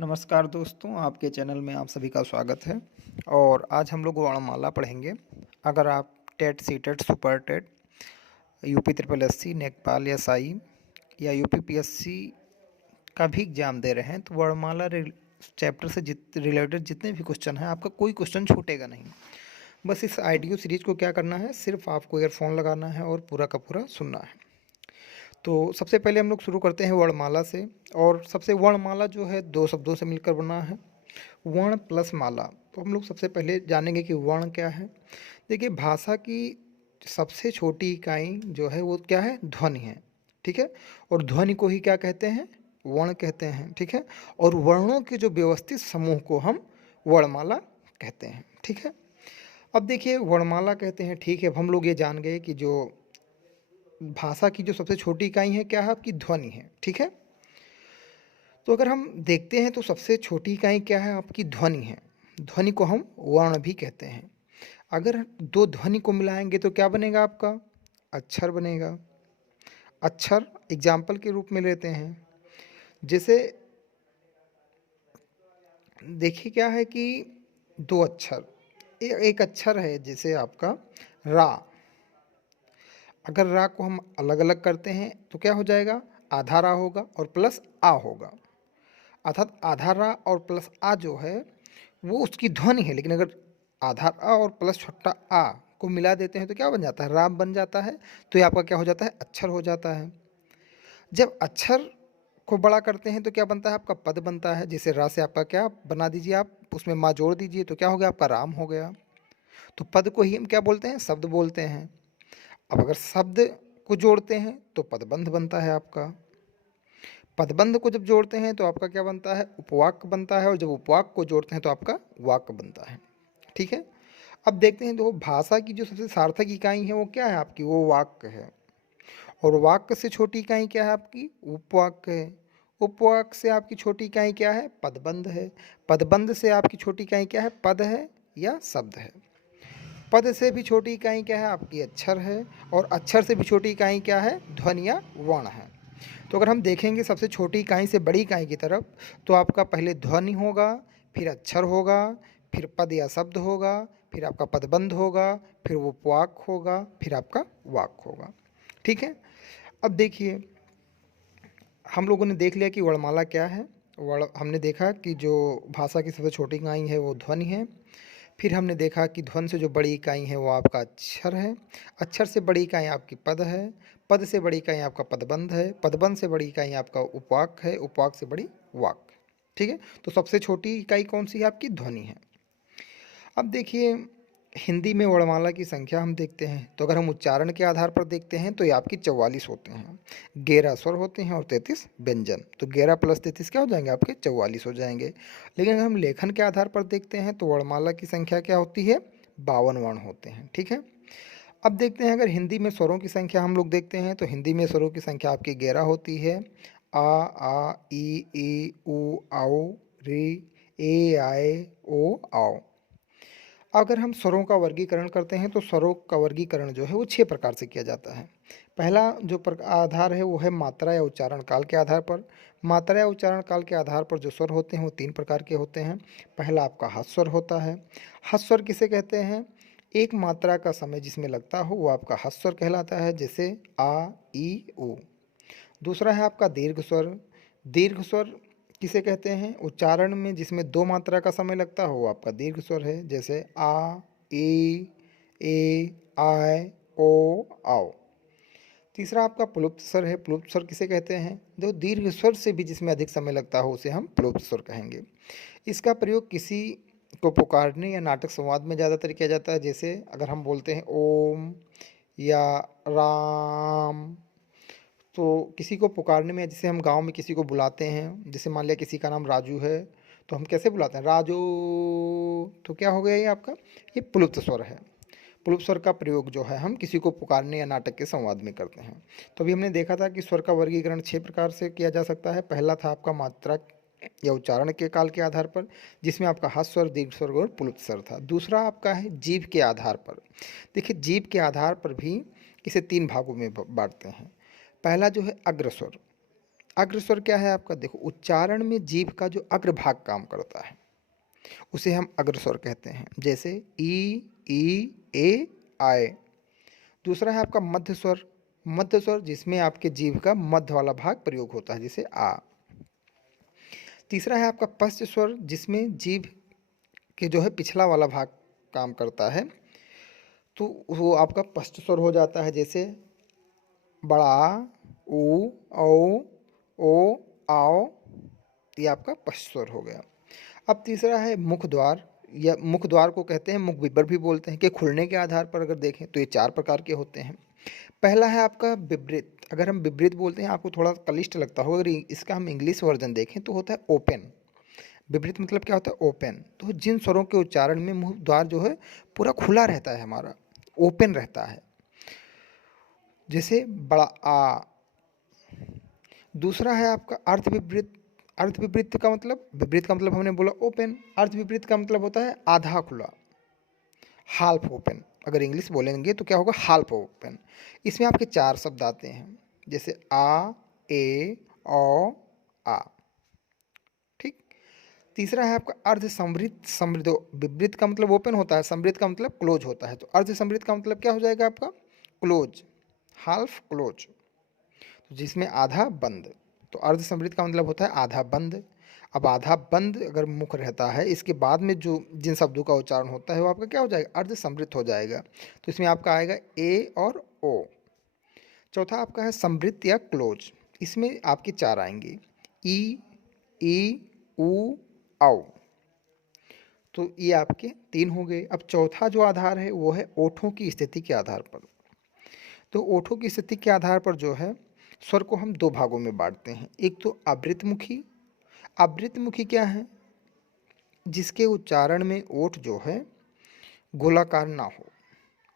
नमस्कार दोस्तों, आपके चैनल में आप सभी का स्वागत है। और आज हम लोग वर्णमाला पढ़ेंगे। अगर आप TET, CTET, super TET, UP triple SC, नेकपाल या साई या यूपी पीएससी का भी एग्जाम दे रहे हैं तो वर्णमाला चैप्टर से रिलेटेड जितने भी क्वेश्चन हैं, आपका कोई क्वेश्चन छूटेगा नहीं। बस इस ऑडियो सीरीज को क्या करना है, सिर्फ आपको ईयरफोन लगाना है और पूरा का पूरा सुनना है। तो सबसे पहले हम लोग शुरू करते हैं वर्णमाला से। और सबसे वर्णमाला जो है दो शब्दों से मिलकर बना है, वर्ण प्लस माला। तो हम लोग सबसे पहले जानेंगे कि वर्ण क्या है। देखिए, भाषा की सबसे छोटी इकाई जो है वो क्या है, ध्वनि है। ठीक है। और ध्वनि को ही क्या कहते हैं, वर्ण कहते हैं। ठीक है। और वर्णों के जो व्यवस्थित समूह को हम वर्णमाला कहते हैं। ठीक है। अब देखिए, वर्णमाला कहते हैं, ठीक है। अब हम लोग ये जान गए कि जो भाषा की जो सबसे छोटी इकाई है क्या है, आपकी ध्वनि है। ठीक है। तो अगर हम देखते हैं तो सबसे छोटी इकाई क्या है, आपकी ध्वनि है। ध्वनि को हम वर्ण भी कहते हैं। अगर दो ध्वनि को मिलाएंगे तो क्या बनेगा, आपका अक्षर बनेगा। अक्षर एग्जाम्पल के रूप में लेते हैं, जैसे देखिए क्या है कि दो अक्षर, एक अक्षर है जैसे आपका रा। अगर रा को हम अलग अलग करते हैं तो क्या हो जाएगा, आधा रा होगा और प्लस आ होगा। अर्थात आधा रा और प्लस आ जो है वो उसकी ध्वनि है। लेकिन अगर आधा आ और प्लस छोटा आ को मिला देते हैं तो क्या बन जाता है, राम बन जाता है। तो ये आपका क्या हो जाता है, अक्षर हो जाता है। जब अक्षर को बड़ा करते हैं तो क्या बनता है, आपका पद बनता है। जैसे रा से आपका क्या बना दीजिए, आप उसमें माँ जोड़ दीजिए तो क्या हो गया, आपका राम हो गया। तो पद को ही हम क्या बोलते हैं, शब्द बोलते हैं। अब अगर शब्द को जोड़ते हैं तो पदबंध बनता है आपका। पदबंध को जब जोड़ते हैं तो आपका क्या बनता है, उपवाक्य बनता है। और जब उपवाक्य को जोड़ते हैं तो आपका वाक्य बनता है। ठीक है। अब देखते हैं, तो भाषा की जो सबसे सार्थक इकाई है वो क्या है आपकी, वो वाक्य है। और वाक्य से छोटी इकाई क्या है आपकी, उपवाक्य है। उपवाक्य से आपकी छोटी इकाई क्या है, पदबंध है। पदबंध से आपकी छोटी इकाई क्या है, पद है या शब्द है। पद से भी छोटी इकाई क्या है, आपकी अक्षर है। और अक्षर से भी छोटी इकाई क्या है, ध्वनि या वर्ण है। तो अगर हम देखेंगे सबसे छोटी इकाई से बड़ी इकाई की तरफ, तो आपका पहले ध्वनि होगा, फिर अक्षर होगा, फिर पद या शब्द होगा, फिर आपका पदबंध होगा, फिर वो वाक्य होगा, फिर आपका वाक्य होगा। ठीक है। अब देखिए, हम लोगों ने देख लिया कि वर्णमाला क्या है। वर्ण हमने देखा कि जो भाषा की सबसे छोटी इकाई है वो ध्वनि है। फिर हमने देखा कि ध्वनि से जो बड़ी इकाई है वो आपका अक्षर है। अक्षर से बड़ी इकाई आपकी पद है। पद से बड़ी इकाई आपका पदबंध है। पदबंध से बड़ी इकाई आपका उपवाक्य है। उपवाक्य से बड़ी वाक्य। ठीक है। तो सबसे छोटी इकाई कौन सी है, आपकी ध्वनि है। अब देखिए, हिंदी में वर्णमाला की संख्या हम देखते हैं तो अगर हम उच्चारण के आधार पर देखते हैं तो ये आपकी 44 होते हैं। 11 स्वर होते हैं और 33 व्यंजन। तो 11 प्लस 33 क्या हो जाएंगे, आपके 44 हो जाएंगे। लेकिन अगर हम लेखन के आधार पर देखते हैं तो वर्णमाला की संख्या क्या होती है, 52 वर्ण होते हैं। ठीक है। अब देखते हैं, अगर हिंदी में स्वरों की संख्या हम लोग देखते हैं तो हिंदी में स्वरों की संख्या आपकी 11 होती है। आ ई उ आओ, री, ए आए, ओ आओ। अगर हम स्वरों का वर्गीकरण करते हैं तो स्वरों का वर्गीकरण जो है वो 6 प्रकार से किया जाता है। पहला जो आधार है वो है मात्रा या उच्चारण काल के आधार पर। मात्रा या उच्चारण काल के आधार पर जो स्वर होते हैं वो 3 प्रकार के होते हैं। पहला आपका हस्वर होता है। हस्वर किसे कहते हैं, एक मात्रा का समय जिसमें लगता हो वो आपका हस्वर कहलाता है, जैसे आ ई उ। दूसरा है आपका दीर्घ स्वर। दीर्घ स्वर किसे कहते हैं, उच्चारण में जिसमें 2 मात्रा का समय लगता हो वो आपका दीर्घ स्वर है, जैसे आ, ए, आय, ओ, आओ। तीसरा आपका प्लुप्त स्वर है। प्लुप्त स्वर किसे कहते हैं, जो दीर्घ स्वर से भी जिसमें अधिक समय लगता हो उसे हम प्लुप्त स्वर कहेंगे। इसका प्रयोग किसी को पुकारने या नाटक संवाद में ज़्यादातर किया जाता है। जैसे अगर हम बोलते हैं ओम या राम, तो किसी को पुकारने में, जैसे हम गांव में किसी को बुलाते हैं, जैसे मान लिया किसी का नाम राजू है तो हम कैसे बुलाते हैं, राजू। तो क्या हो गया ये आपका, ये प्लुप्त स्वर है। प्लुप्त स्वर का प्रयोग जो है हम किसी को पुकारने या नाटक के संवाद में करते हैं। तो अभी हमने देखा था कि स्वर का वर्गीकरण 6 प्रकार से किया जा सकता है। पहला था आपका मात्रा या उच्चारण के काल के आधार पर, जिसमें आपका हस्व स्वर, दीर्घ स्वर और प्लुप्त स्वर था। दूसरा आपका है जीव के आधार पर। देखिए, जीव के आधार पर भी इसे 3 भागों में बांटते हैं। पहला जो है अग्रस्वर। अग्रस्वर क्या है आपका? देखो, उच्चारण में जीभ का जो अग्रभाग काम करता है उसे हम अग्रस्वर कहते हैं, जैसे ई ए आए। दूसरा है आपका मध्य स्वर। मध्य स्वर जिसमें आपके जीभ का मध्य वाला भाग प्रयोग होता है, जैसे आ। तीसरा है आपका पश्च स्वर, जिसमें जीभ के जो है पिछला वाला भाग काम करता है, तो वो आपका पश्च स्वर हो जाता है, जैसे बड़ा, ऊ, औ, ओ, आओ। ये आपका पश्च स्वर हो गया। अब तीसरा है मुख द्वार, या मुख द्वार को कहते हैं मुख विवर भी बोलते हैं, कि खुलने के आधार पर अगर देखें तो ये 4 प्रकार के होते हैं। पहला है आपका विवृत। अगर हम विवृत बोलते हैं, आपको थोड़ा क्लिष्ट लगता होगा, अगर इसका हम इंग्लिश वर्जन देखें तो होता है ओपन। विपरीत मतलब क्या होता है? ओपन। तो जिन स्वरों के उच्चारण में मुंह द्वार जो है पूरा खुला रहता है, हमारा ओपन रहता है, जैसे बड़ा आ। दूसरा है आपका अर्थ विपरीत। अर्थ विपरीत का मतलब, विपरीत का मतलब हमने बोला ओपन, अर्थ विपरीत का मतलब होता है आधा खुला, हाल्फ ओपन। अगर इंग्लिश बोलेंगे तो क्या होगा? Half open. इसमें आपके 4 शब्द आते हैं, जैसे आ, ए, औ, आ। ठीक। तीसरा है आपका अर्ध समृद्ध। समृद्ध, विपरीत का मतलब ओपन होता है, समृद्ध का मतलब क्लोज होता है, तो अर्ध समृद्ध का मतलब क्या हो जाएगा आपका? क्लोज, हाल्फ क्लोज, तो जिसमें आधा बंद। तो अर्ध समृद्ध का मतलब होता है आधा बंद। अब आधा बंद अगर मुख रहता है, इसके बाद में जो जिन शब्दों का उच्चारण होता है वो आपका क्या हो जाएगा? अर्ध समृद्ध हो जाएगा। तो इसमें आपका आएगा ए और ओ। चौथा आपका है समृद्ध या क्लोज। इसमें आपके 4 आएंगे, ई, ई, ऊ, औ। तो ये आपके 3 हो गए। अब चौथा जो आधार है वो है ओठों की स्थिति के आधार पर। तो ओठों की स्थिति के आधार पर जो है स्वर को हम 2 भागों में बांटते हैं। एक तो आवृतमुखी। आवृतमुखी क्या है? जिसके उच्चारण में ओठ जो है गोलाकार ना हो,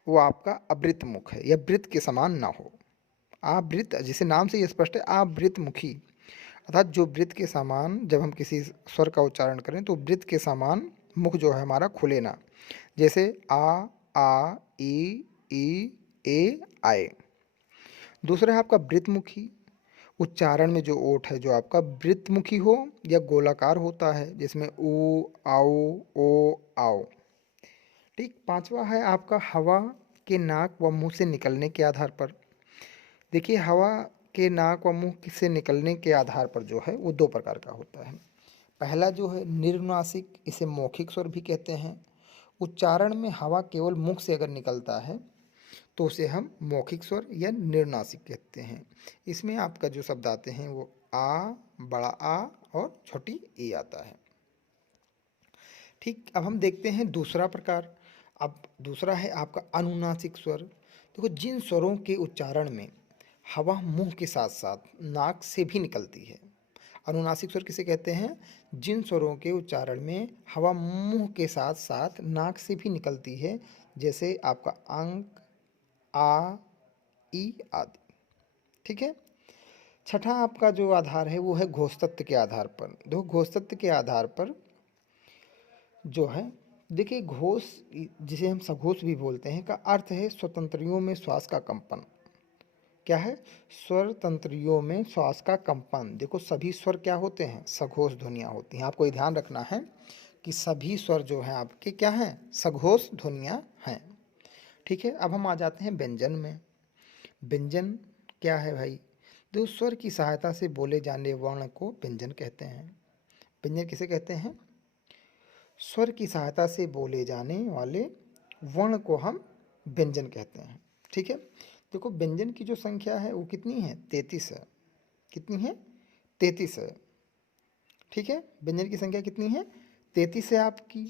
वो आपका आवृतमुख है, या वृत्त के समान ना हो। आवृत, जिसे नाम से ये स्पष्ट है, आवृतमुखी, अर्थात जो वृत्त के समान, जब हम किसी स्वर का उच्चारण करें तो वृत्त के समान मुख जो है हमारा खुले ना, जैसे आ, ई, ए, आए। दूसरा है आपका वृत्तमुखी। उच्चारण में जो ओठ है जो आपका वृत्तमुखी हो या गोलाकार होता है, जिसमें ऊ, आओ, ओ, आओ। ठीक। पांचवा है आपका हवा के नाक व मुंह से निकलने के आधार पर। देखिए, हवा के नाक व मुंह से निकलने के आधार पर जो है वो 2 प्रकार का होता है। पहला जो है निर्नुनासिक, इसे मौखिक स्वर भी कहते हैं। उच्चारण में हवा केवल मुख से अगर निकलता है तो उसे हम मौखिक स्वर या निर्नासिक कहते हैं। इसमें आपका जो शब्द आते हैं वो आ, बड़ा आ और छोटी ई आता है। ठीक। अब हम देखते हैं दूसरा प्रकार। अब दूसरा है आपका अनुनासिक स्वर। देखो, जिन स्वरों के उच्चारण में हवा मुंह के साथ साथ नाक से भी निकलती है। अनुनासिक स्वर किसे कहते हैं? जिन स्वरों के उच्चारण में हवा मुंह के साथ साथ नाक से भी निकलती है, जैसे आपका अंक, आ, ई आदि। ठीक है। छठा आपका जो आधार है वो है घोष तत्व के आधार पर। देखो, घोष तत्व के आधार पर जो है, देखिए, घोष, जिसे हम सघोष भी बोलते हैं, का अर्थ है स्वतंत्रियों में श्वास का कंपन। क्या है? स्वर तंत्रियों में श्वास का कंपन। देखो, सभी स्वर क्या होते हैं? सघोष ध्वनियाँ होती हैं। आपको ये ध्यान रखना है कि सभी स्वर जो हैं आपके क्या हैं? सघोष ध्वनियाँ हैं। ठीक है। अब हम आ जाते हैं व्यंजन में। व्यंजन क्या है भाई? जो स्वर की सहायता से बोले जाने वर्ण को व्यंजन कहते हैं। व्यंजन किसे कहते हैं? स्वर की सहायता से बोले जाने वाले वर्ण को हम व्यंजन कहते हैं। ठीक है। देखो, व्यंजन की जो संख्या है वो कितनी है? 33 है। कितनी है? 33 है। ठीक है। व्यंजन की संख्या कितनी है? 33 है आपकी।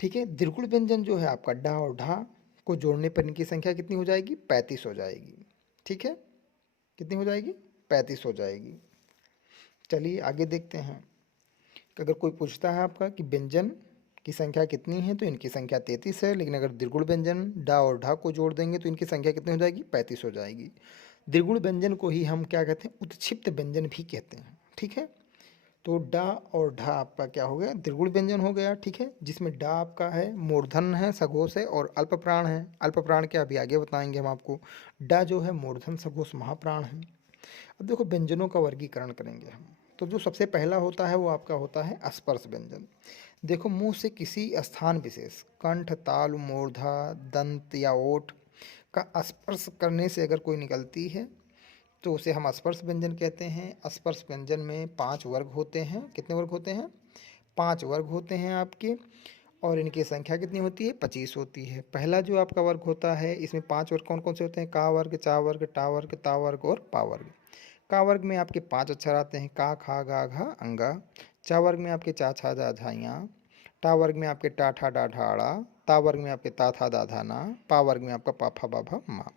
ठीक है। दीर्घ व्यंजन जो है आपका डा और ढा को जोड़ने पर इनकी संख्या कितनी हो जाएगी? 35 हो जाएगी। ठीक है। कितनी हो जाएगी? 35 हो जाएगी। चलिए आगे देखते हैं। अगर कोई पूछता है आपका कि व्यंजन की संख्या कितनी है, तो इनकी संख्या 33 है, लेकिन अगर द्विगुण व्यंजन डा और ढा को जोड़ देंगे तो इनकी संख्या कितनी हो जाएगी? 35 हो जाएगी। द्विगुण व्यंजन को ही हम क्या कहते हैं? उत्क्षिप्त व्यंजन भी कहते हैं। ठीक है। तो डा और ढा आपका क्या हो गया? द्विगुण व्यंजन हो गया। ठीक है। जिसमें डा आपका है मूर्धन है, सघोष है और अल्प प्राण है। अल्प प्राण क्या, अभी आगे बताएंगे हम आपको। डा जो है मूर्धन, सघोष, महाप्राण है। अब देखो व्यंजनों का वर्गीकरण करेंगे हम। तो जो सबसे पहला होता है वो आपका होता है स्पर्श व्यंजन। देखो मुंह से किसी स्थान विशेष कंठ, ताल, मूर्धा, दंत या ओठ का स्पर्श करने से अगर कोई निकलती है तो उसे हम स्पर्श व्यंजन कहते हैं। स्पर्श व्यंजन में 5 वर्ग होते हैं। कितने वर्ग होते हैं? 5 वर्ग होते हैं आपके। और इनकी संख्या कितनी होती है? 25 होती है। पहला जो आपका वर्ग होता है इसमें 5 वर्ग कौन कौन से होते हैं? का वर्ग, चा वर्ग, टा वर्ग, ता वर्ग और पा वर्ग। का वर्ग में आपके 5 अक्षर आते हैं, का, खा, गा, घा, अंगा। चा वर्ग में आपके चा, छा, जा, झाइयाँ। टा वर्ग में आपके टा, ठा, डा, ढा, ड़ा। ता वर्ग में आपके ता, था, दा, धा, ना। पा वर्ग में आपका पा, फा, बा, भा, मा।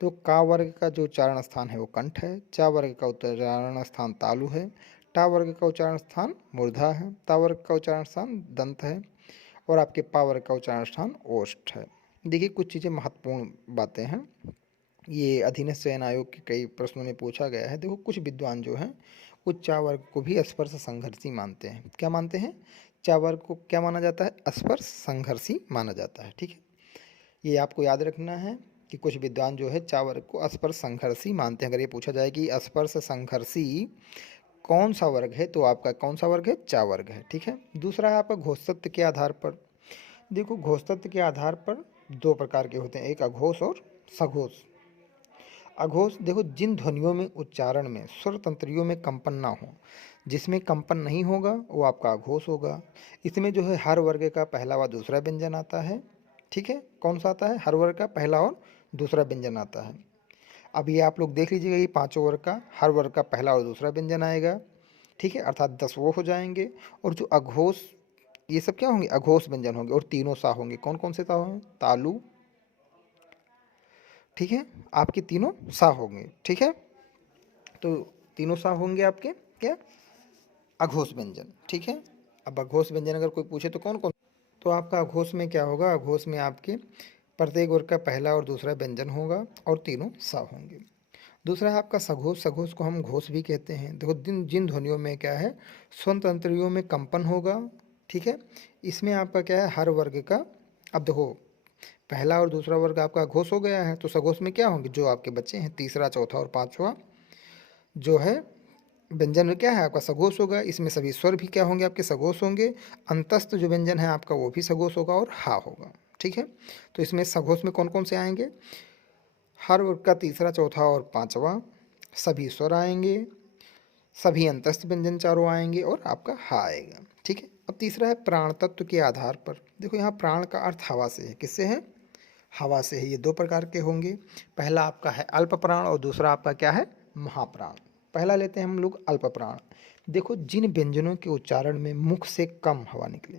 तो का वर्ग का जो उच्चारण स्थान है वो कंठ है। चा वर्ग का उच्चारण स्थान तालु है। टा वर्ग का उच्चारण स्थान मूर्धा है। ता वर्ग का उच्चारण स्थान दंत है। और आपके पा वर्ग का उच्चारण स्थान ओष्ठ है। देखिए कुछ चीज़ें महत्वपूर्ण बातें हैं, ये अधीनस्थ चयन आयोग के कई प्रश्नों में पूछा गया है। देखो कुछ विद्वान जो हैं उच्चा वर्ग को भी स्पर्श संघर्षी मानते हैं। क्या मानते हैं? चा वर्ग को क्या माना जाता है? स्पर्श संघर्षी माना जाता है। ठीक है, ये आपको याद रखना है कि कुछ विद्वान जो है चा वर्ग को स्पर्श संघर्षी मानते हैं। अगर ये पूछा जाए कि स्पर्श संघर्षी कौन सा वर्ग है तो आपका कौन सा वर्ग है? चा वर्ग है। ठीक है, दूसरा है आपका घोषतत्व के आधार पर। देखो घोषतत्व के आधार पर 2 प्रकार के होते हैं, एक अघोष और सघोष। अघोष देखो जिन ध्वनियों में उच्चारण में स्वर तंत्रियों में कंपन ना हो, जिसमें कंपन नहीं होगा वो आपका अघोष होगा। इसमें जो है हर वर्ग का पहला व दूसरा व्यंजन आता है। ठीक है, कौन सा आता है? हर वर्ग का पहला और दूसरा व्यंजन आता है। अब ये आप लोग देख लीजिएगा, ये 5 वर्ग का हर वर्ग का पहला और दूसरा व्यंजन आएगा। ठीक है, अर्थात 10 वो हो जाएंगे। और जो अघोष, ये सब क्या होंगे? अघोष व्यंजन होंगे। और तीनों सा होंगे। कौन कौन से सा होंगे? तालु। ठीक है, आपके तीनों सा होंगे। ठीक है, तो तीनों सा होंगे आपके क्या? अघोष व्यंजन। ठीक है, अब अघोष व्यंजन अगर कोई पूछे तो कौन कौन, तो आपका अघोष में क्या होगा? अघोष में आपके प्रत्येक वर्ग का पहला और दूसरा व्यंजन होगा और तीनों सा होंगे। दूसरा है आपका सघोष। सघोष को हम घोष भी कहते हैं। देखो जिन जिन ध्वनियों में क्या है? स्वन तंत्रियों में कंपन होगा। ठीक है, इसमें आपका क्या है? हर वर्ग का, अब देखो पहला और दूसरा वर्ग आपका घोष हो गया है, तो सघोष में क्या होंगे? जो आपके बच्चे हैं तीसरा, चौथा और पांचवा जो है व्यंजन में क्या है? आपका सघोष होगा। इसमें सभी स्वर भी क्या होंगे? आपके सघोष होंगे। अंतस्थ जो व्यंजन है आपका वो भी सघोष होगा और हा होगा। ठीक है, तो इसमें सघोष में कौन कौन से आएंगे? हर वर्ग का तीसरा, चौथा और पांचवा, सभी स्वर आएंगे, सभी अंतस्थ व्यंजन चारों आएंगे और आपका हा आएगा। ठीक है, अब तीसरा है प्राण तत्व के आधार पर। देखो यहाँ प्राण का अर्थ हवा से है। किससे है? हवा से है। ये 2 प्रकार के होंगे। पहला आपका है अल्प प्राण और दूसरा आपका क्या है? महाप्राण। पहला लेते हैं हम लोग अल्प प्राण। देखो जिन व्यंजनों के उच्चारण में मुख से कम हवा निकले।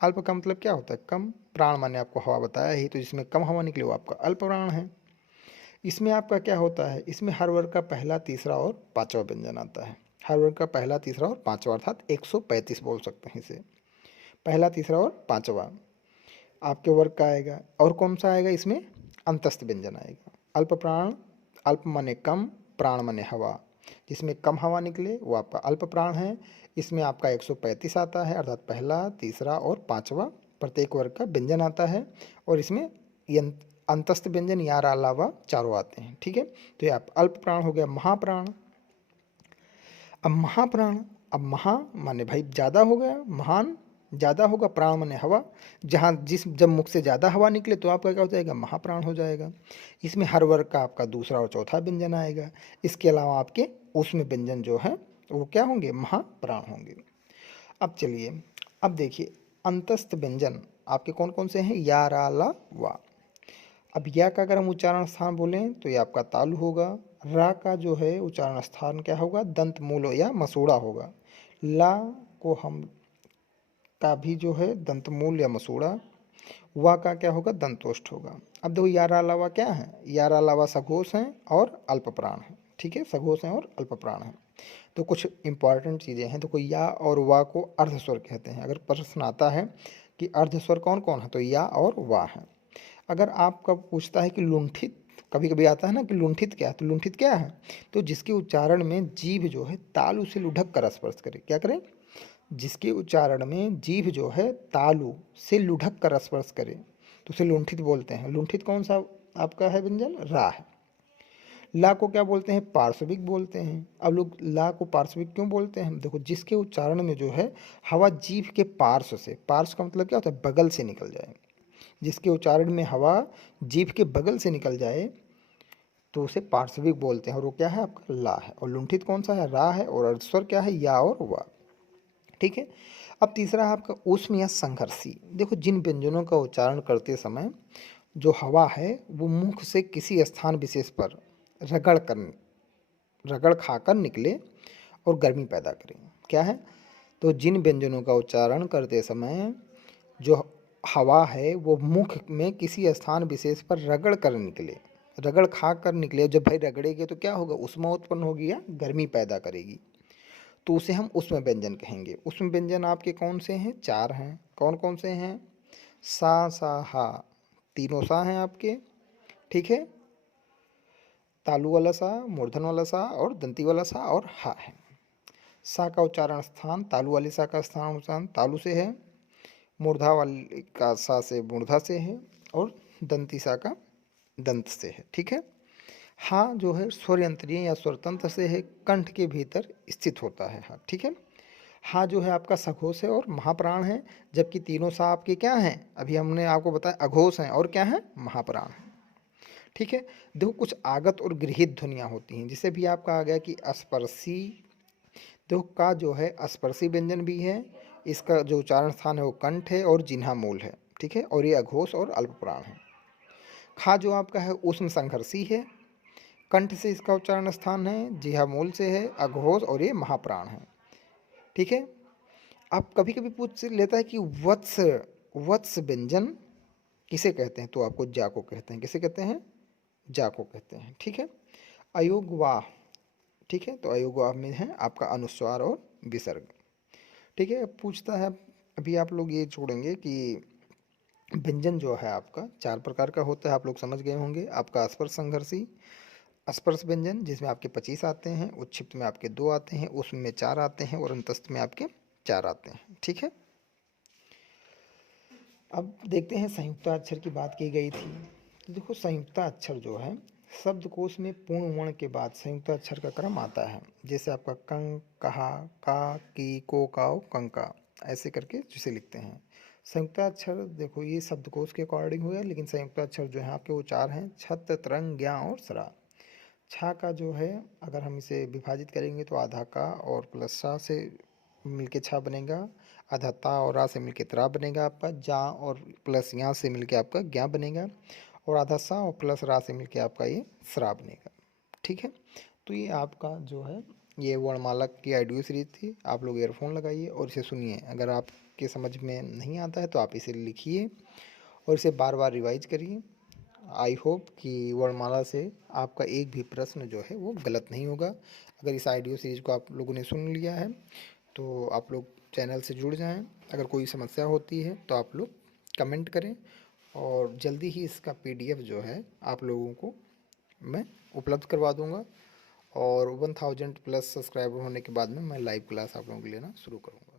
अल्प का मतलब क्या होता है? कम। प्राण माने आपको हवा बताया ही, तो जिसमें कम हवा निकले वो आपका अल्प प्राण है। इसमें आपका क्या होता है? इसमें हर वर्ग का पहला, तीसरा और पांचवा व्यंजन आता है। हर वर्ग का पहला, तीसरा और पांचवा, अर्थात 135 बोल सकते हैं इसे। पहला, तीसरा और पांचवा आपके वर्ग का आएगा। और कौन सा आएगा इसमें? अंतस्थ व्यंजन आएगा। अल्प प्राण, अल्प माने कम, प्राण माने हवा, जिसमें कम हवा निकले वो आपका अल्प प्राण है। इसमें आपका 135 आता है, अर्थात पहला, तीसरा और पांचवा प्रत्येक वर्ग का व्यंजन आता है। और इसमें ये अंतस्थ व्यंजन यार अलावा चारों आते हैं। ठीक है, तो ये आप अल्प प्राण हो गया। महाप्राण। अब महाप्राण, अब महा माने भाई ज़्यादा हो गया, महान ज़्यादा होगा, प्राण माने हवा। जहाँ जिस जब मुख से ज़्यादा हवा निकले तो आपका क्या हो जाएगा? महाप्राण हो जाएगा। इसमें हर वर्ग का आपका दूसरा और चौथा व्यंजन आएगा। इसके अलावा आपके उसमें व्यंजन जो है वो क्या होंगे? महाप्राण होंगे। अब चलिए, अब देखिए अंतस्थ व्यंजन आपके कौन कौन से हैं? या, रा, ला, वा। अब या का अगर हम उच्चारण स्थान बोलें तो ये आपका तालु होगा। रा का जो है उच्चारण स्थान क्या होगा? दंत मूल या मसूड़ा होगा। ला को हम का भी जो है दंत मूल या मसूड़ा। वा का क्या होगा? दंतोष्ठ होगा। अब देखो यारा अलावा क्या है? यारा अलावा सघोष हैं और अल्प प्राण हैं। ठीक है, सघोष हैं और अल्प प्राण हैं। तो कुछ इंपॉर्टेंट चीज़ें हैं। तो कोई या और वा को अर्धस्वर कहते हैं। अगर प्रश्न आता है कि अर्धस्वर कौन कौन है तो या और वा है। अगर आपका पूछता है कि लुंठित, कभी कभी आता है ना कि लुंठित क्या है, तो लुंठित क्या है? तो जिसके उच्चारण में जीभ जो है तालु से लुढ़क कर स्पर्श करे। क्या करें? जिसके उच्चारण में जीभ जो है तालु से लुढ़क कर स्पर्श करे तो उसे लुंठित बोलते हैं। लुंठित कौन सा आपका है व्यंजन? रा है। ला को क्या बोलते हैं? पार्श्विक बोलते हैं। अब लोग ला को पार्श्विक क्यों बोलते हैं? देखो, जिसके उच्चारण में जो है हवा जीभ के पार्श्व से, पार्श्व का मतलब क्या होता है? बगल से निकल जाए। जिसके उच्चारण में हवा जीभ के बगल से निकल जाए तो उसे पार्श्विक बोलते हैं, और वो क्या है? आपका ला है। और लुंठित कौन सा है? रा है। और अर्धस्वर क्या है? या और वा। ठीक है। अब तीसरा है आपका ऊष्म या संघर्षी। देखो, जिन व्यंजनों का उच्चारण करते समय जो हवा है वो मुख से किसी स्थान विशेष पर रगड़ कर रगड़ खाकर निकले और गर्मी पैदा करें। क्या है? तो जिन व्यंजनों का उच्चारण करते समय जो हवा है वो मुख में किसी स्थान विशेष पर रगड़ कर निकले, रगड़ खा कर निकले। जब भाई रगड़ेगी तो क्या होगा? ऊष्मा उत्पन्न होगी या गर्मी पैदा करेगी, तो उसे हम ऊष्म व्यंजन कहेंगे। ऊष्म व्यंजन आपके कौन से हैं? 4 हैं। कौन कौन से हैं? सा, सा, हा, तीनों सा हैं आपके। ठीक है। तालु वाला सा, मूर्धन वाला सा और दंती वाला सा और हा है। सा का उच्चारण स्थान तालु वाली सा का स्थान उच्चारण तालु से है, मूर्धा वाली का सा से मूर्धा से है, और दंती सा का दंत से है। ठीक है। हाँ जो है स्वर यंत्रीय या स्वरतंत्र से है, कंठ के भीतर स्थित होता है। हाँ ठीक है। हाँ जो है आपका सघोष है और महाप्राण है, जबकि तीनों सा आपके क्या हैं? अभी हमने आपको बताया अघोष हैं और क्या है? महाप्राण है। ठीक है। देखो, कुछ आगत और गृहीत ध्वनियाँ होती हैं, जिसे भी आपका आ गया कि स्पर्शी। देखो, का जो है स्पर्शी व्यंजन भी है, इसका जो उच्चारण स्थान है वो कंठ है और जिह्वा मूल है। ठीक है। और ये अघोष और अल्पप्राण है। खा जो आपका है ऊष्म संघर्षी है, कंठ से इसका उच्चारण स्थान है, जिह्वा मूल से है, अघोष और ये महाप्राण है। ठीक है। आप कभी कभी पूछ लेता है कि वत्स, वत्स व्यंजन किसे कहते हैं? तो आपको जा को कहते हैं। किसे कहते हैं? जा को कहते हैं। ठीक है। अयोगवाह। ठीक है। तो अयोगवाह में है आपका अनुस्वार और विसर्ग। ठीक है। अब पूछता है, अभी आप लोग ये छोड़ेंगे कि व्यंजन जो है आपका 4 प्रकार का होता है, आप लोग समझ गए होंगे। आपका स्पर्श संघर्षी, स्पर्श व्यंजन जिसमें आपके 25 आते हैं, उच्छिप्त में आपके 2 आते हैं, उसमें में 4 आते हैं और अंतस्थ में आपके 4 आते हैं। ठीक है। अब देखते हैं संयुक्ताक्षर की बात की गई थी। तो देखो, संयुक्ताक्षर जो है शब्दकोश में पूर्ण वर्ण के बाद संयुक्ताक्षर का क्रम आता है। जैसे आपका कंक, कहा, का, की, को, काओ, कंका, ऐसे करके जिसे लिखते हैं। संयुक्ताक्षर देखो ये शब्दकोश के अकॉर्डिंग हुआ, लेकिन संयुक्ताक्षर जो है आपके वो 4 हैं: छत, तरंग, ज्ञा और सरा। छा का जो है अगर हम इसे विभाजित करेंगे तो आधा का और प्लस सा से मिलके छा बनेगा, आधा ता और रा से मिलके त्रा बनेगा आपका, जा और प्लस यहाँ से मिलके आपका ज्ञा बनेगा, और आधा सा और प्लस रा से मिलके आपका ये सरा बनेगा। ठीक है। तो ये आपका जो है ये वर्णमाला की ऑडियो सीरीज थी। आप लोग ईयरफोन लगाइए और इसे सुनिए। अगर आपके समझ में नहीं आता है तो आप इसे लिखिए और इसे बार बार रिवाइज करिए। आई होप कि वर्णमाला से आपका एक भी प्रश्न जो है वो गलत नहीं होगा। अगर इस ऑडियो सीरीज को आप लोगों ने सुन लिया है तो आप लोग चैनल से जुड़ जाएं। अगर कोई समस्या होती है तो आप लोग कमेंट करें, और जल्दी ही इसका पीडीएफ जो है आप लोगों को मैं उपलब्ध करवा दूंगा। और 1000 प्लस सब्सक्राइबर होने के बाद में मैं लाइव क्लास आप लोगों को लेना शुरू करूँगा।